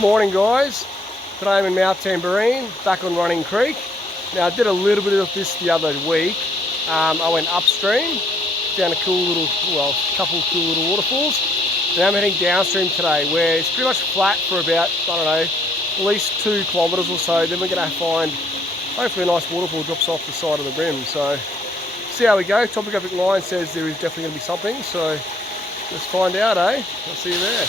Morning guys, today I'm in Mount Tamborine, back on Running Creek. Now I did a little bit of this the other week. I went upstream, down a couple of cool little waterfalls. Now I'm heading downstream today where it's pretty much flat for about, I don't know, at least 2 kilometres or so. Then we're going to find hopefully a nice waterfall drops off the side of the rim. So see how we go. Topographic line says there is definitely going to be something, so let's find out, eh? I'll see you there.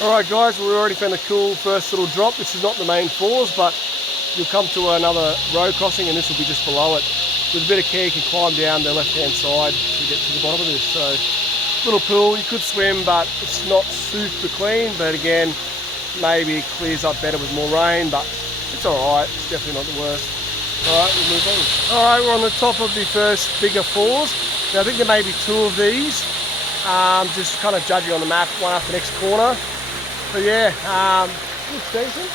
Alright guys, we already found a cool first little drop. This is not the main falls, but you'll come to another road crossing and this will be just below it. With a bit of care you can climb down the left hand side to get to the bottom of this. So, little pool, you could swim but it's not super clean, but again, maybe it clears up better with more rain, but it's alright, it's definitely not the worst. Alright, we'll move on. Alright, we're on the top of the first bigger falls. Now I think there may be 2 of these, just kind of judging on the map, one after the next corner. But yeah, looks decent.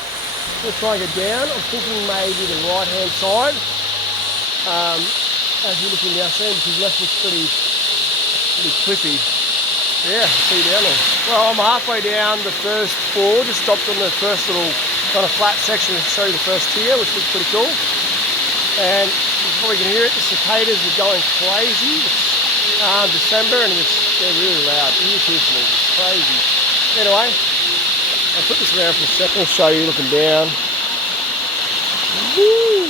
Let's try and get down. I'm thinking maybe the right hand side. As you're looking down there, because left looks pretty cliffy. Yeah, see you down there. Well, I'm halfway down the first fall, just stopped on the first little kind of flat section to show you the first tier, which looks pretty cool. And you probably can hear it, the cicadas are going crazy. It's December and they're really loud. Ear piercing, it's crazy. Anyway, I'll put this around for a second, I'll show you looking down. Woo!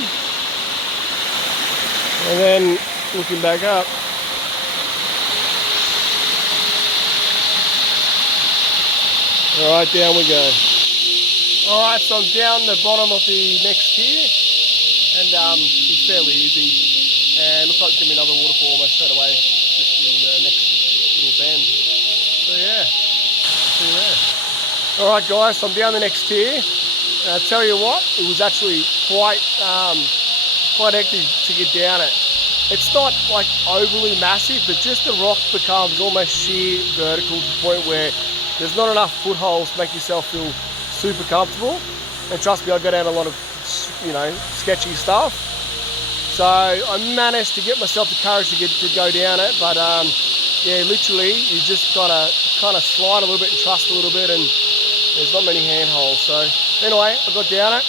And then looking back up. Alright, down we go. Alright, so I'm down the bottom of the next tier, and it's fairly easy. And looks like it's going to be another waterfall almost straight away, just in the next little bend. So yeah, see you there. Alright guys, so I'm down the next tier, and I tell you what, it was actually quite hectic to get down it. It's not like overly massive, but just the rock becomes almost sheer vertical to the point where there's not enough footholds to make yourself feel super comfortable. And trust me, I go down a lot of, sketchy stuff. So I managed to get myself the courage to go down it, but yeah, literally you just gotta kind of slide a little bit and trust a little bit, and there's not many handholds. So anyway, I got down it.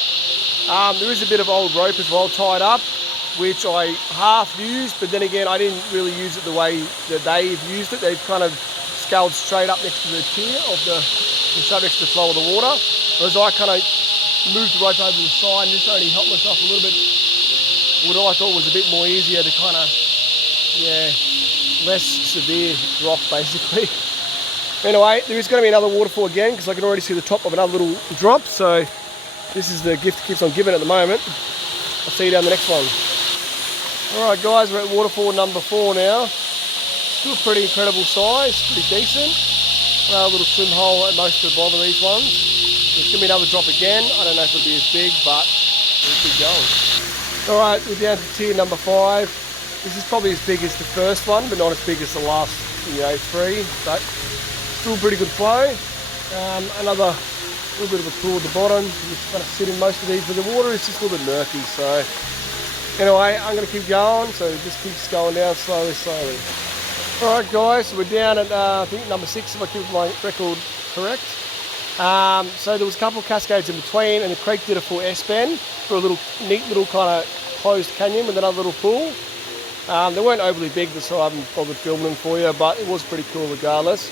There is a bit of old rope as well tied up, which I half used, but then again I didn't really use it the way that they've used it. They've kind of scaled straight up next to the tier of straight next to the flow of the water, whereas I kind of moved the rope over the side and just only helped myself a little bit. What I thought was a bit more easier to kind of, less severe drop basically. Anyway, there is going to be another waterfall again because I can already see the top of another little drop, so this is the gift that keeps on giving at the moment. I'll see you down the next one. Alright guys, we're at waterfall number 4 now. Still a pretty incredible size, pretty decent. A little swim hole at most of the bottom of these ones. There's going to be another drop again. I don't know if it'll be as big, but we'll keep going. Alright, we're down to tier number 5. This is probably as big as the first one, but not as big as the last 3, but still pretty good flow. Another little bit of a pool at the bottom. You just kind of sit in most of these, but the water is just a little bit murky. So anyway, I'm going to keep going, so it just keeps going down slowly. Alright guys, so we're down at I think number 6 if I keep my record correct. So there was a couple of cascades in between, and the creek did a full S-bend for a neat little kind of closed canyon with another little pool. They weren't overly big, so I haven't bothered filming them for you, but it was pretty cool regardless.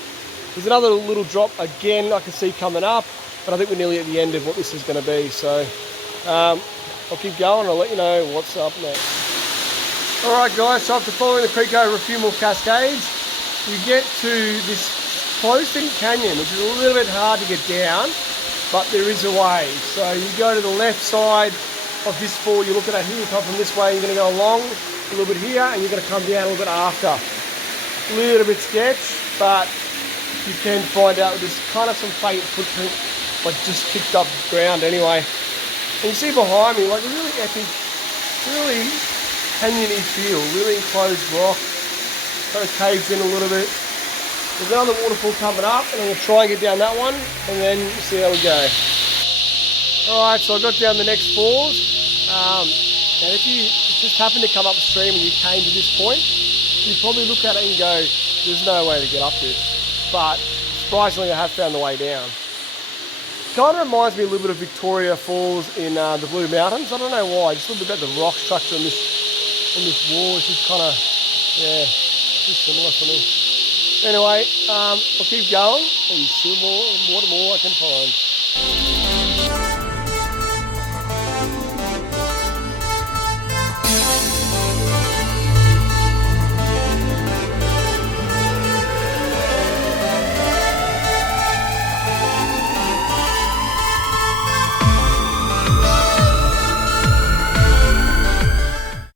There's another little drop again I can see coming up, but I think we're nearly at the end of what this is going to be, so I'll keep going and I'll let you know what's up next. Alright guys, so after following the creek over a few more cascades, you get to this closed-in canyon, which is a little bit hard to get down, but there is a way. So you go to the left side of this fall, you look at it here, you come from this way, you're going to go along a little bit here, and you're going to come down a little bit after. A little bit sketch, but you can find out there's kind of some faint footprint, like just kicked up ground anyway. And you see behind me, like a really epic, really canyon-y feel, really enclosed rock, kind of caves in a little bit. There's another waterfall coming up, and I'm going to try and get down that one, and then see how we go. Alright, so I got down the next falls, and if you just happen to come upstream and you came to this point, you'd probably look at it and go, there's no way to get up this. But surprisingly, I have found the way down. kind of reminds me a little bit of Victoria Falls in the Blue Mountains. I don't know why, just a little bit about the rock structure on this wall. It's just kind of, yeah, just similar for me. Anyway, I'll keep going and see more I can find.